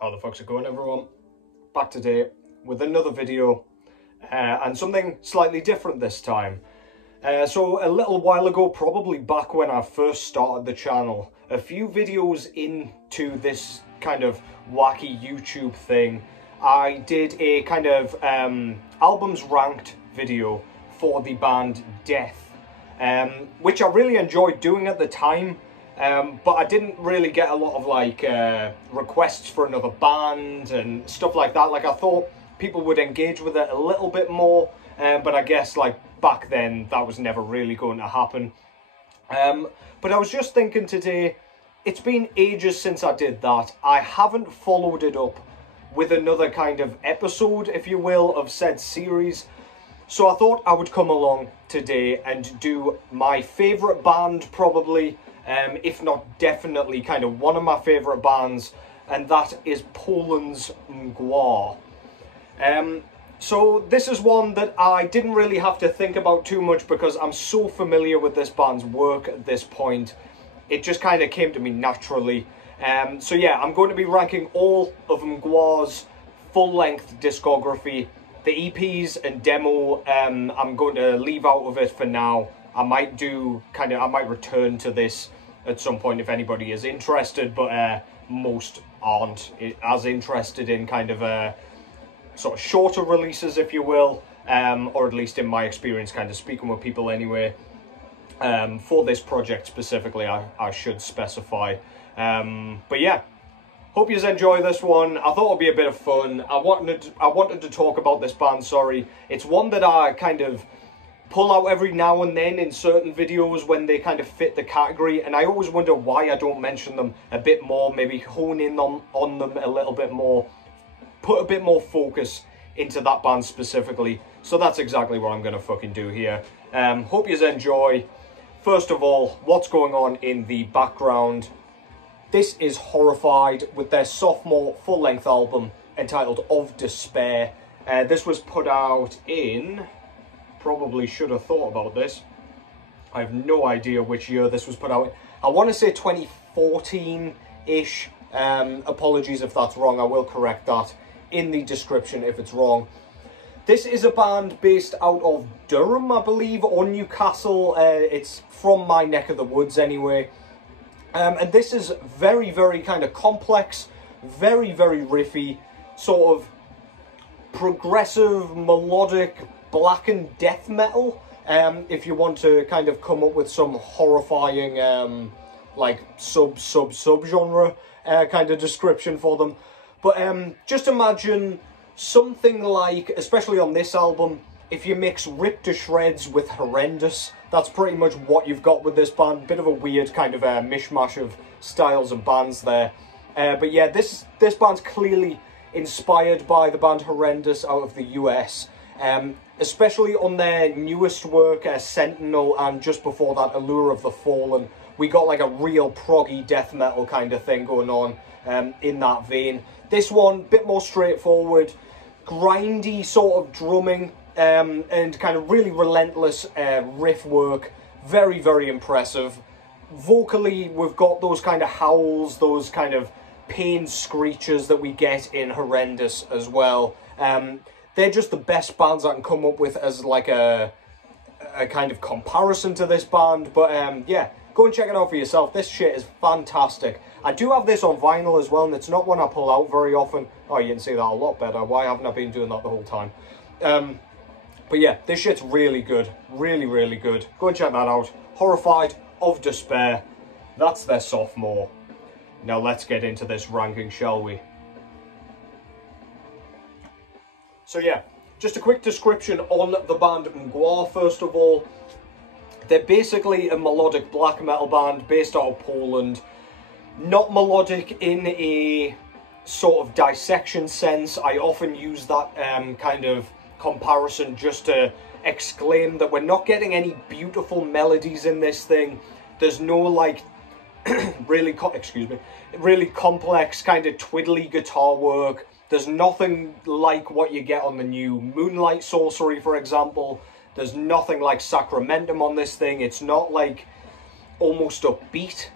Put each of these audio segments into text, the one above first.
How the fuck's it going, everyone? Back today with another video and something slightly different this time. So a little while ago, probably back when I first started the channel, a few videos into this kind of wacky YouTube thing, I did a kind of albums ranked video for the band Death, which I really enjoyed doing at the time. But I didn't really get a lot of like requests for another band and stuff like that. Like I thought people would engage with it a little bit more, but I guess like back then that was never really going to happen. But I was just thinking today, it's been ages since I did that. I haven't followed it up with another kind of episode, if you will, of said series. So I thought I would come along today and do my favourite band probably, if not definitely kind of one of my favourite bands, and that is Poland's Mgła. So this is one that I didn't really have to think about too much because I'm so familiar with this band's work at this point. It just kind of came to me naturally. So yeah, I'm going to be ranking all of Mgła's full-length discography. The EPs and demo, I'm going to leave out of it for now. I might return to this at some point if anybody is interested, but most aren't as interested in kind of sort of shorter releases, if you will, or at least in my experience, kind of speaking with people anyway. For this project specifically, I should specify. But yeah, hope you enjoy this one. I thought it'd be a bit of fun. I wanted to talk about this band. Sorry, it's one that I kind of pull out every now and then in certain videos when they kind of fit the category, and I always wonder why I don't mention them a bit more, maybe hone in on them a little bit more, put a bit more focus into that band specifically. So that's exactly what I'm going to fucking do here. Hope you enjoy. First of all, what's going on in the background? This is Horrified with their sophomore full-length album entitled Of Despair. This was put out in... Probably should have thought about this. I have no idea which year this was put out. I want to say 2014-ish. Apologies if that's wrong. I will correct that in the description if it's wrong. This is a band based out of Durham, I believe, or Newcastle. It's from my neck of the woods anyway. And this is very, very kind of complex, very, very riffy, sort of progressive, melodic, blackened death metal, if you want to kind of come up with some horrifying like sub-genre kind of description for them. But just imagine something like, especially on this album, if you mix Ripped to Shreds with Horrendous, that's pretty much what you've got with this band. Bit of a weird kind of mishmash of styles and bands there. But yeah, this band's clearly inspired by the band Horrendous out of the US. Especially on their newest work, Sentinel, and just before that, Allure of the Fallen. We got like a real proggy death metal kind of thing going on in that vein. This one, bit more straightforward, grindy sort of drumming, and kind of really relentless riff work. Very, very impressive. Vocally, we've got those kind of howls, those kind of pain screeches that we get in Horrendous as well. They're just the best bands I can come up with as like a kind of comparison to this band. But yeah, go and check it out for yourself. This shit is fantastic. I do have this on vinyl as well, and it's not one I pull out very often. Oh, you can see that a lot better. Why haven't I been doing that the whole time? But yeah, this shit's really good. Really, really good. Go and check that out. Horrified, Of Despair. That's their sophomore. Now let's get into this ranking, shall we? So yeah, just a quick description on the band Mgła, first of all. They're basically a melodic black metal band based out of Poland. Not melodic in a sort of dissection sense. I often use that kind of comparison just to exclaim that we're not getting any beautiful melodies in this thing. There's no like really complex kind of twiddly guitar work. There's nothing like what you get on the new Moonlight Sorcery, for example. There's nothing like Sacramentum on this thing. It's not like almost upbeat.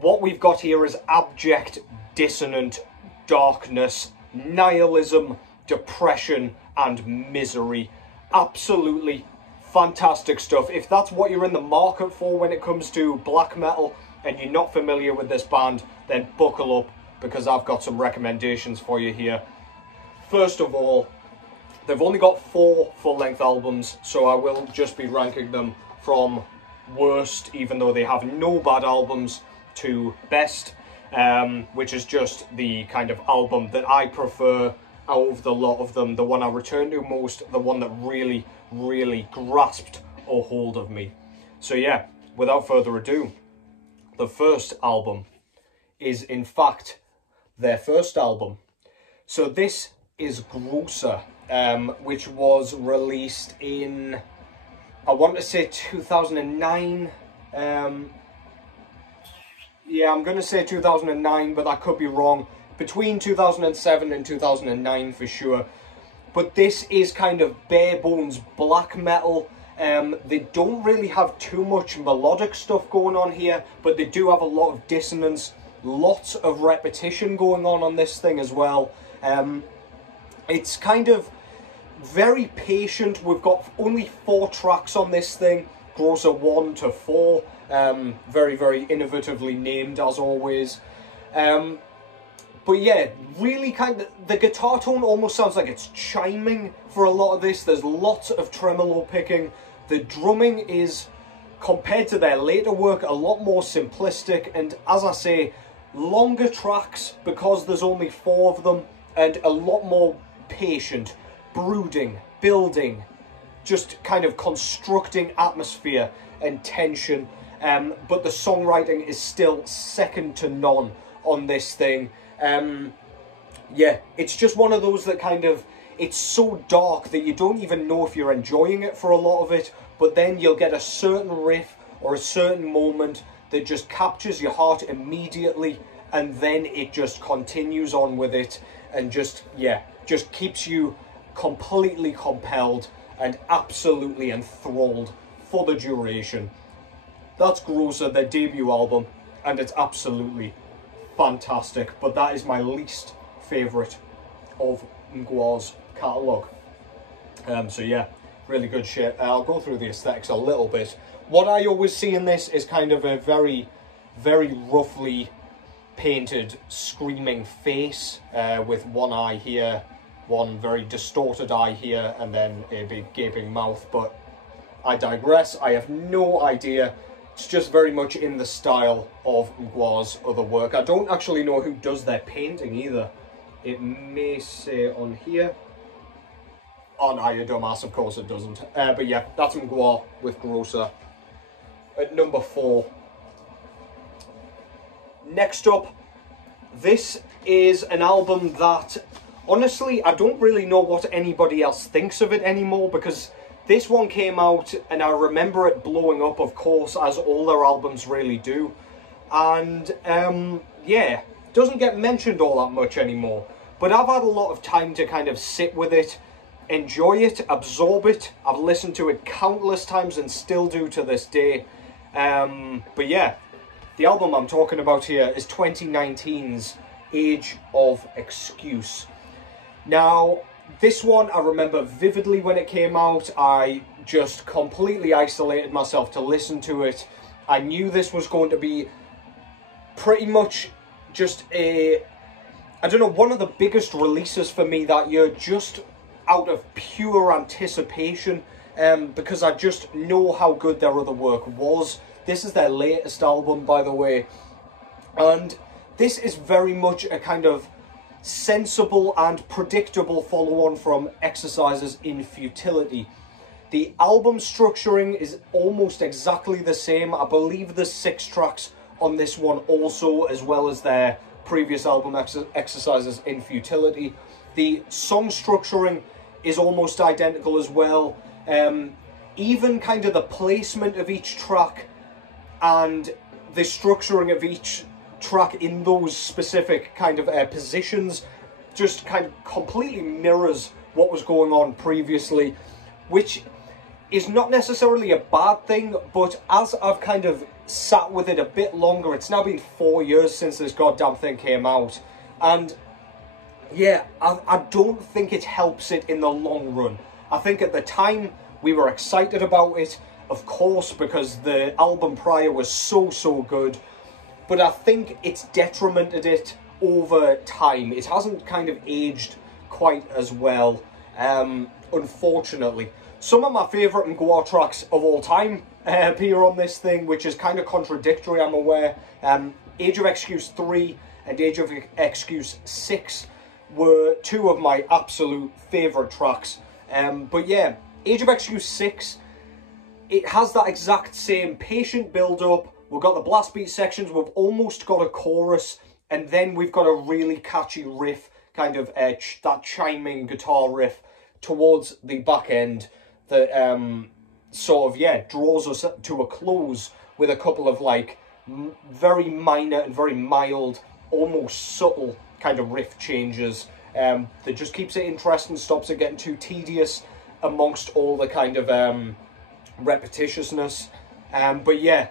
What we've got here is abject, dissonant darkness, nihilism, depression, and misery. Absolutely fantastic stuff. If that's what you're in the market for when it comes to black metal and you're not familiar with this band, then buckle up, because I've got some recommendations for you here. First of all, they've only got 4 full-length albums, so I will just be ranking them from worst, even though they have no bad albums, to best, which is just the kind of album that I prefer out of the lot of them, the one I return to most, the one that really, really grasped a hold of me. So yeah, without further ado, the first album is in fact their first album. So this is Groza, which was released in, I want to say 2009. Yeah, I'm going to say 2009, but that could be wrong. Between 2007 and 2009 for sure. But this is kind of bare bones black metal. They don't really have too much melodic stuff going on here, but they do have a lot of dissonance, lots of repetition going on this thing as well. It's kind of very patient. We've got only 4 tracks on this thing, Groza 1 to 4. Very, very innovatively named as always. But yeah, really kind of, the guitar tone almost sounds like it's chiming for a lot of this. There's lots of tremolo picking. The drumming is, compared to their later work, a lot more simplistic. And as I say, longer tracks because there's only 4 of them, and a lot more patient, brooding, building, just kind of constructing atmosphere and tension. But the songwriting is still second to none on this thing. Yeah, it's just one of those that kind of, it's so dark that you don't even know if you're enjoying it for a lot of it, but then you'll get a certain riff or a certain moment that just captures your heart immediately, and then it just continues on with it and just, yeah, just keeps you completely compelled and absolutely enthralled for the duration. That's Groza, their debut album, and it's absolutely fantastic, but that is my least favourite of Mgła's catalogue. So yeah, really good shit. I'll go through the aesthetics a little bit. What I always see in this is kind of a very, very roughly painted screaming face, with one eye here, one very distorted eye here, and then a big gaping mouth. But I digress. I have no idea. It's just very much in the style of Mgła's other work. I don't actually know who does their painting either. It may say on here. Oh no, you dumbass, of course it doesn't. But yeah, that's Mgła with Groza. At number 4. Next up, this is an album that, honestly, I don't really know what anybody else thinks of it anymore, because this one came out and I remember it blowing up, of course, as all their albums really do. And, yeah, doesn't get mentioned all that much anymore. But I've had a lot of time to kind of sit with it, enjoy it, absorb it. I've listened to it countless times and still do to this day. But yeah, the album I'm talking about here is 2019's Age of Excuse. Now, this one I remember vividly when it came out. I just completely isolated myself to listen to it. I knew this was going to be pretty much just a, I don't know, one of the biggest releases for me that year, just out of pure anticipation, because I just know how good their other work was. This is their latest album, by the way, and this is very much a kind of sensible and predictable follow-on from Exercises in Futility. The album structuring is almost exactly the same. I believe there's 6 tracks on this one also, as well as their previous album, Exercises in Futility. The song structuring is almost identical as well. Even kind of the placement of each track and the structuring of each track in those specific kind of positions just kind of completely mirrors what was going on previously, which is not necessarily a bad thing, but as I've kind of sat with it a bit longer, it's now been 4 years since this goddamn thing came out, and yeah, I don't think it helps it in the long run. I think at the time we were excited about it, of course, because the album prior was so good. But I think it's detrimented it over time. It hasn't kind of aged quite as well, unfortunately. Some of my favourite Mgła tracks of all time appear on this thing, which is kind of contradictory, I'm aware. Age of Excuse 3 and Age of Excuse 6 were two of my absolute favourite tracks. But yeah, Age of Excuse 6, it has that exact same patient build-up. We've got the blast beat sections, we've almost got a chorus, and then we've got a really catchy riff, kind of that chiming guitar riff towards the back end that sort of, yeah, draws us to a close with a couple of like very minor and very mild, almost subtle kind of riff changes that just keeps it interesting, stops it getting too tedious amongst all the kind of repetitiousness. But yeah,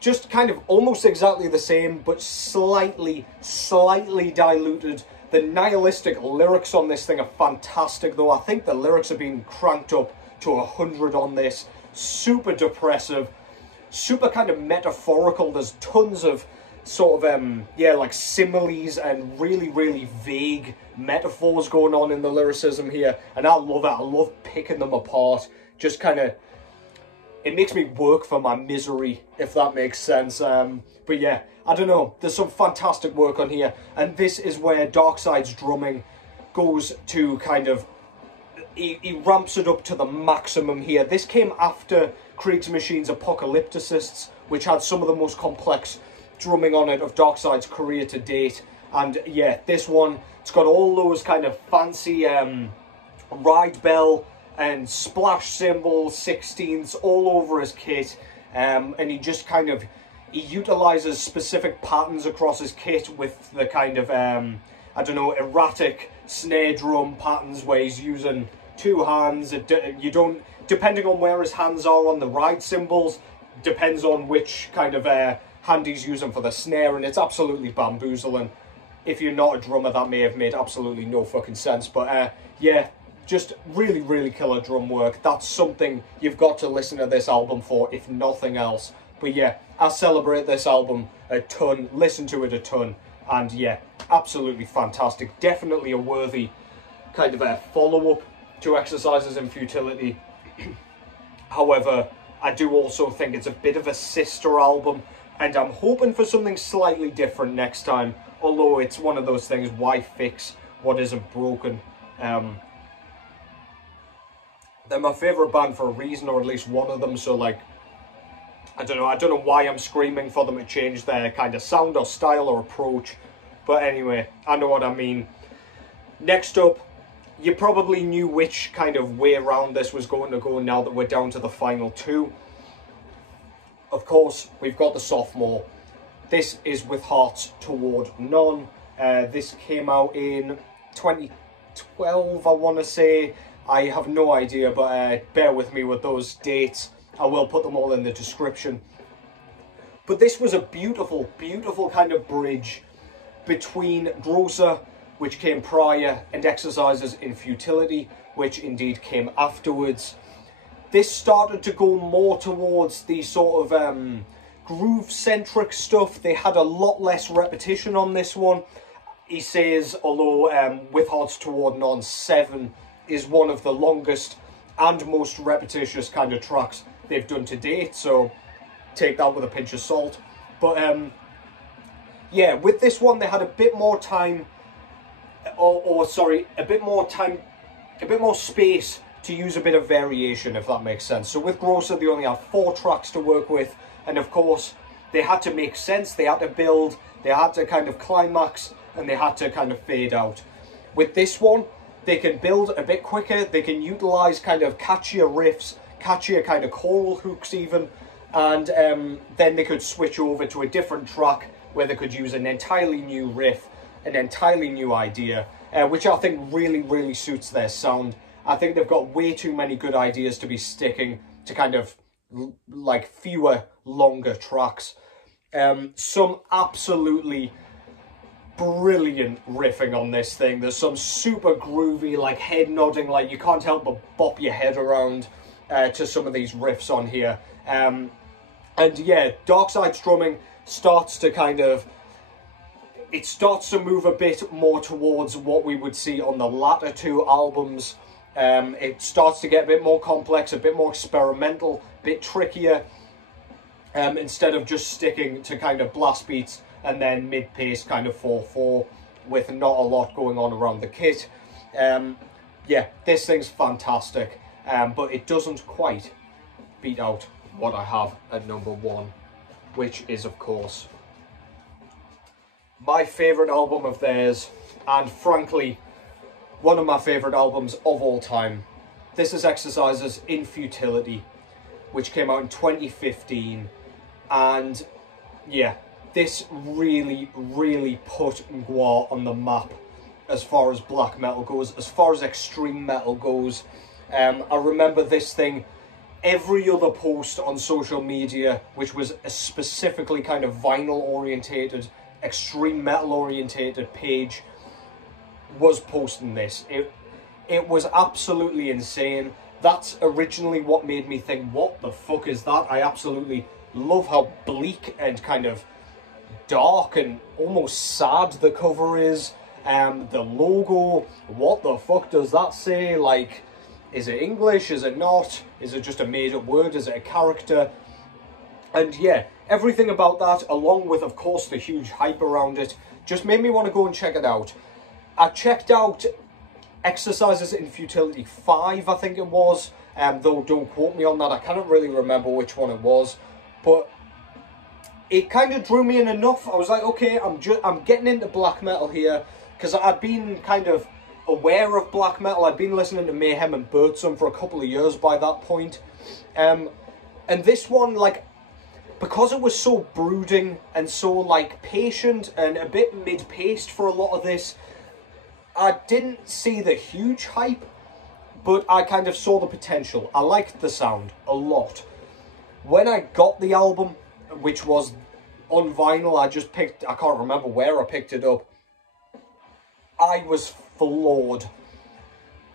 just kind of almost exactly the same, but slightly diluted. The nihilistic lyrics on this thing are fantastic, though. I think the lyrics have been cranked up to 100 on this. Super depressive, super kind of metaphorical. There's tons of sort of, yeah, like similes and really vague metaphors going on in the lyricism here. And I love it. I love picking them apart. Just kind of, it makes me work for my misery, if that makes sense. But yeah, I don't know. There's some fantastic work on here. And this is where Darkside's drumming goes to kind of, he ramps it up to the maximum here. This came after Krieg's Machine's Apocalypticists, which had some of the most complex drumming on it of Darkside's career to date. And yeah, this one, it's got all those kind of fancy ride bell and splash cymbals, 16ths all over his kit, and he just kind of, he utilizes specific patterns across his kit with the kind of, I don't know, erratic snare drum patterns where he's using two hands. You don't, depending on where his hands are on the ride cymbals, depends on which kind of hand he's using for the snare, and it's absolutely bamboozling. If you're not a drummer, that may have made absolutely no fucking sense, but yeah, just really killer drum work. That's something you've got to listen to this album for, if nothing else. But yeah, I celebrate this album a ton, listen to it a ton, and yeah, absolutely fantastic. Definitely a worthy kind of a follow-up to Exercises in Futility. However, I do also think it's a bit of a sister album, and I'm hoping for something slightly different next time, although it's one of those things, why fix what isn't broken? They're my favourite band for a reason, or at least one of them, so like, I don't know why I'm screaming for them to change their kind of sound or style or approach, but anyway, I know what I mean. Next up, you probably knew which kind of way around this was going to go now that we're down to the final two. Of course, we've got the sophomore. This is With Hearts Toward None. This came out in 2012, I want to say. I have no idea, but bear with me with those dates. I will put them all in the description. But this was a beautiful kind of bridge between Groza, which came prior, and Exercises in Futility, which indeed came afterwards. This started to go more towards the sort of groove-centric stuff. They had a lot less repetition on this one. He says, although With Hearts Toward None 7 is one of the longest and most repetitious kind of tracks they've done to date, so take that with a pinch of salt. But yeah, with this one they had a bit more time, a bit more space to use a bit of variation, if that makes sense. So with Groza, they only had 4 tracks to work with, and of course they had to make sense, they had to build, they had to kind of climax, and they had to kind of fade out. With this one, they can build a bit quicker, they can utilize kind of catchier riffs, catchier kind of choral hooks even, and then they could switch over to a different track where they could use an entirely new riff, an entirely new idea, which I think really suits their sound. I think they've got way too many good ideas to be sticking to kind of like fewer, longer tracks. Some absolutely brilliant riffing on this thing. There's some super groovy, like head nodding, like you can't help but bop your head around to some of these riffs on here. And yeah, Darkside's drumming starts to kind of, it starts to move a bit more towards what we would see on the latter two albums. It starts to get a bit more complex, a bit more experimental, a bit trickier, instead of just sticking to kind of blast beats and then mid-paced kind of 4/4 with not a lot going on around the kit. Yeah, this thing's fantastic, but it doesn't quite beat out what I have at number 1, which is, of course, my favourite album of theirs, and frankly, one of my favourite albums of all time. This is Exercises in Futility, which came out in 2015, and yeah, this really, really put Mgła on the map as far as black metal goes, as far as extreme metal goes. I remember this thing, every other post on social media, which was a specifically kind of vinyl orientated, extreme metal orientated page, was posting this. It was absolutely insane. That's originally what made me think, what the fuck is that? I absolutely love how bleak and kind of dark and almost sad the cover is. The logo, what the fuck does that say? Like, is it English? Is it not? Is it just a made-up word? Is it a character? And yeah, everything about that, along with, of course, the huge hype around it, just made me want to go and check it out. I checked out Exercises in Futility 5, I think it was, though don't quote me on that, I can't really remember which one it was, but it kind of drew me in enough. I was like, okay, I'm getting into black metal here, because I'd been kind of aware of black metal. I'd been listening to Mayhem and Birdsum for a couple of years by that point, and this one, like, because it was so brooding and so, like, patient and a bit mid-paced for a lot of this, I didn't see the huge hype, but I kind of saw the potential. I liked the sound a lot. When I got the album, which was on vinyl, I can't remember where I picked it up, I was floored.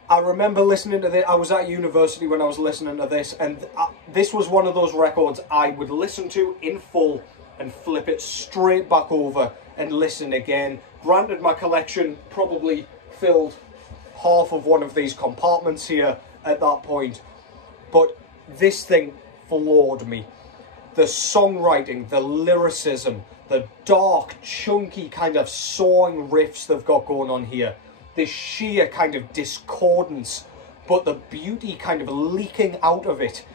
I remember listening to this, I was at university when I was listening to this, and this was one of those records I would listen to in full and flip it straight back over and listen again. Granted, my collection probably filled half of one of these compartments here at that point, but this thing floored me. The songwriting, the lyricism, the dark, chunky kind of sawing riffs they've got going on here, this sheer kind of discordance, but the beauty kind of leaking out of it.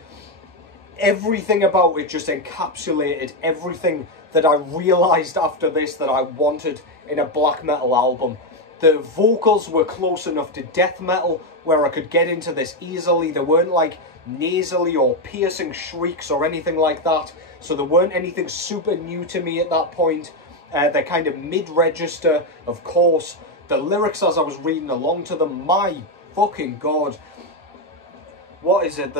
Everything about it just encapsulated everything that I realised after this that I wanted in a black metal album. The vocals were close enough to death metal where I could get into this easily. They weren't like nasally or piercing shrieks or anything like that, so there weren't anything super new to me at that point. They're kind of mid-register, of course. The lyrics as I was reading along to them, my fucking god. What is it?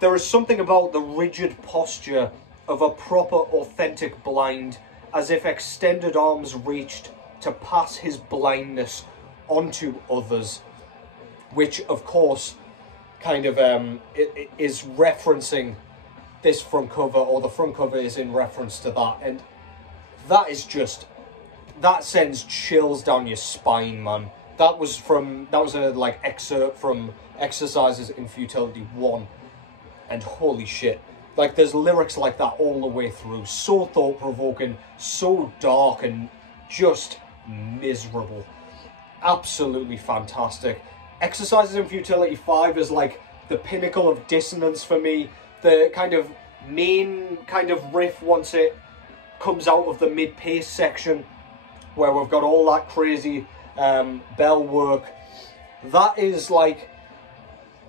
There is something about the rigid posture of a proper, authentic blind, as if extended arms reached to pass his blindness onto others, which, of course, kind of it is referencing this front cover, or the front cover is in reference to that, and that is just, that sends chills down your spine, man. That was a like excerpt from Exercises in Futility 1, and holy shit, like there's lyrics like that all the way through, so thought-provoking, so dark, and just miserable. Absolutely fantastic. Exercises in Futility 5 is like the pinnacle of dissonance for me. The kind of main kind of riff, once it comes out of the mid-pace section where we've got all that crazy bell work, that is like,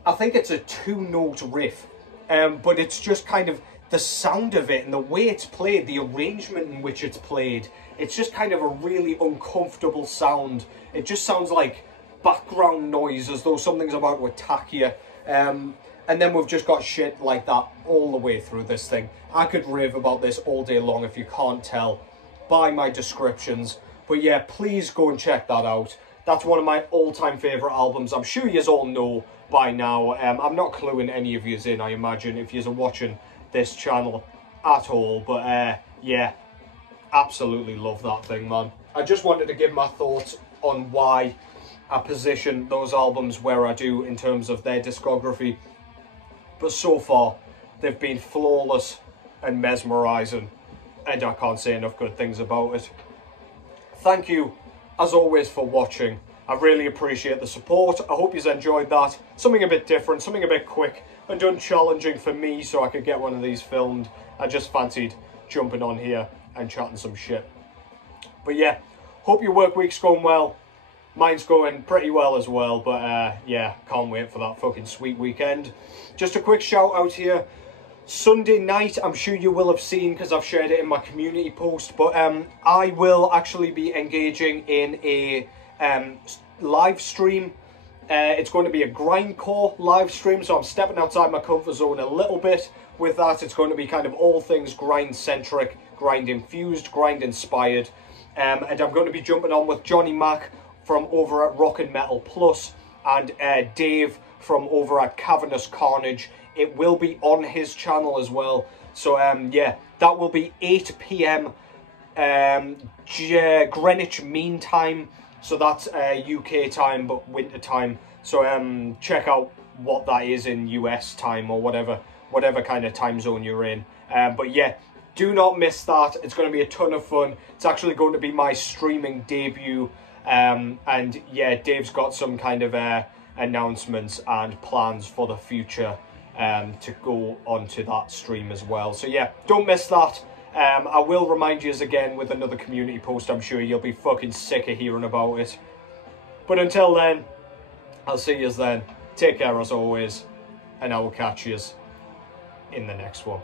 I think it's a 2-note riff, but it's just kind of the sound of it and the way it's played, the arrangement in which it's played, it's just kind of a really uncomfortable sound. It just sounds like background noise, as though something's about to attack you. And then we've just got shit like that all the way through this thing. I could rave about this all day long if you can't tell by my descriptions. But yeah, please go and check that out. That's one of my all-time favourite albums. I'm sure you all know by now. I'm not cluing any of yous in, I imagine, if yous are watching this channel at all. But yeah, absolutely love that thing, man. I just wanted to give my thoughts on why I position those albums where I do in terms of their discography. But so far, they've been flawless and mesmerising, and I can't say enough good things about it. Thank you, as always, for watching. I really appreciate the support. I hope you've enjoyed that. Something a bit different, something a bit quick and unchallenging for me so I could get one of these filmed. I just fancied jumping on here and chatting some shit. But yeah, hope your work week's going well. Mine's going pretty well as well, but yeah, can't wait for that fucking sweet weekend. Just a quick shout out here. Sunday night, I'm sure you will have seen because I've shared it in my community post, but I will actually be engaging in a live stream. It's going to be a grindcore live stream, so I'm stepping outside my comfort zone a little bit with that. It's going to be kind of all things grind-centric, grind-infused, grind-inspired. And I'm going to be jumping on with Johnny Mac from over at Rock and Metal Plus and Dave from over at Cavernous Carnage. It will be on his channel as well. So yeah, that will be 8 PM Greenwich Mean Time. So that's UK time, but winter time. So check out what that is in US time or whatever kind of time zone you're in. But yeah, do not miss that. It's going to be a ton of fun. It's actually going to be my streaming debut. And yeah, Dave's got some kind of announcements and plans for the future to go onto that stream as well. So yeah, don't miss that. I will remind you again with another community post. I'm sure you'll be fucking sick of hearing about it. But until then, I'll see you then. Take care as always, and I will catch you in the next one.